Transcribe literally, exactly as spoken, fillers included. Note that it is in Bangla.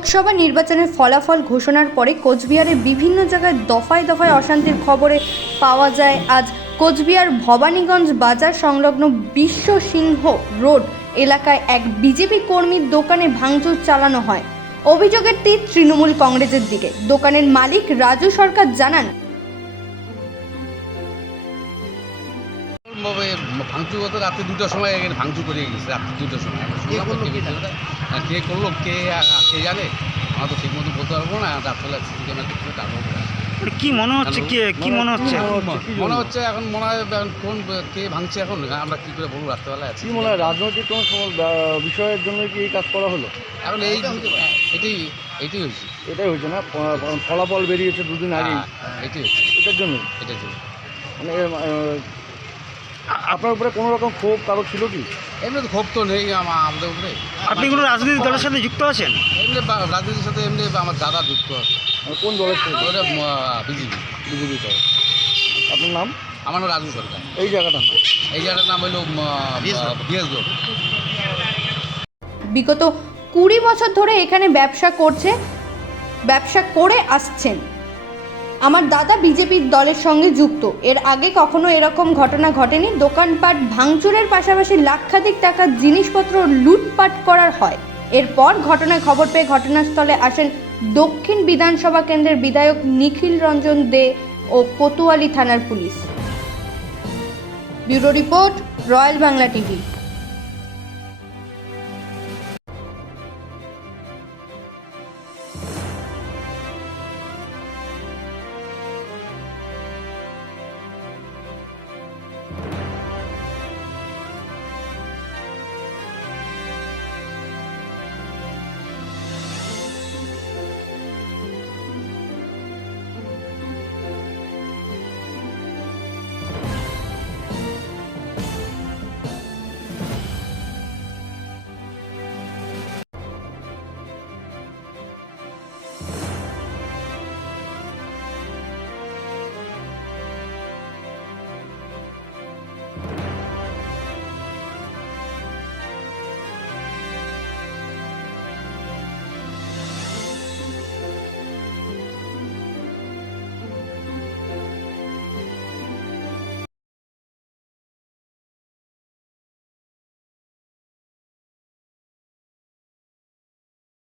লোকসভা নির্বাচনের ফলাফল ঘোষণার পরে কোচবিহারের বিভিন্ন জায়গায় দফায় দফায় অশান্তির খবরে পাওয়া যায়। আজ কোচবিহার ভবানীগঞ্জ বাজার সংলগ্ন বিশ্ব সিংহ রোড এলাকায় এক বিজেপি কর্মীর দোকানে ভাঙচুর চালানো হয়। অভিযোগের তীর তৃণমূল কংগ্রেসের দিকে। দোকানের মালিক রাজু সরকার জানান, ভাঙচুর করতে রাত্রি দুটোর সময় ভাঙচুর করে গেছে। রাত্রি দুটোর সময় কে করলো কে কে জানে, আমরা তো ঠিক মতো বলতে পারবো না। রাত্রে সিসি ক্যামেরা দেখতে তারপর কি মনে হচ্ছে কি কি মনে হচ্ছে মনে হচ্ছে এখন মনে হয় কোন কে ভাঙছে এখন আমরা কি করে বলবো। রাত্রেবেলায় আছি কি মনে হয় রাজনৈতিক কোনো বিষয়ের জন্য কি এই কাজ করা হলো? এখন এই এটাই এটাই হয়েছে এটাই হয়েছে না, ফলাফল বেরিয়েছে দুদিন আগে, এটাই হচ্ছে এটার জন্য এটার জন্য মানে আপনার উপরে কোনো রকম ক্ষোভ কারো ছিল কি? এমনি তো ক্ষোভ তো নেই আমাদের উপরে। আপনি কোনো রাজনৈতিক দলের সাথে যুক্ত আছেন? এমনি রাজনীতির সাথে এমনি আমার দাদা যুক্ত আছে। কোন দলের সাথে? বিজেপি বিজেপি দল। আপনার নাম? আমার নাম রাজু সরকার। এই জায়গাটার নাম? এই জায়গাটার নাম হলো বিএস রোড। বিগত কুড়ি বছর ধরে এখানে ব্যবসা করছে ব্যবসা করে আসছেন। আমার দাদা বিজেপির দলের সঙ্গে যুক্ত। এর আগে কখনো এরকম ঘটনা ঘটেনি। দোকানপাট ভাঙচুরের পাশাপাশি লাক্ষাধিক টাকার জিনিসপত্র লুটপাট করার হয়। এরপর ঘটনায় খবর পেয়ে ঘটনাস্থলে আসেন দক্ষিণ বিধানসভা কেন্দ্রের বিধায়ক নিখিল রঞ্জন দে ও কোতোয়ালি থানার police. Bureau report, royal Bangla TV.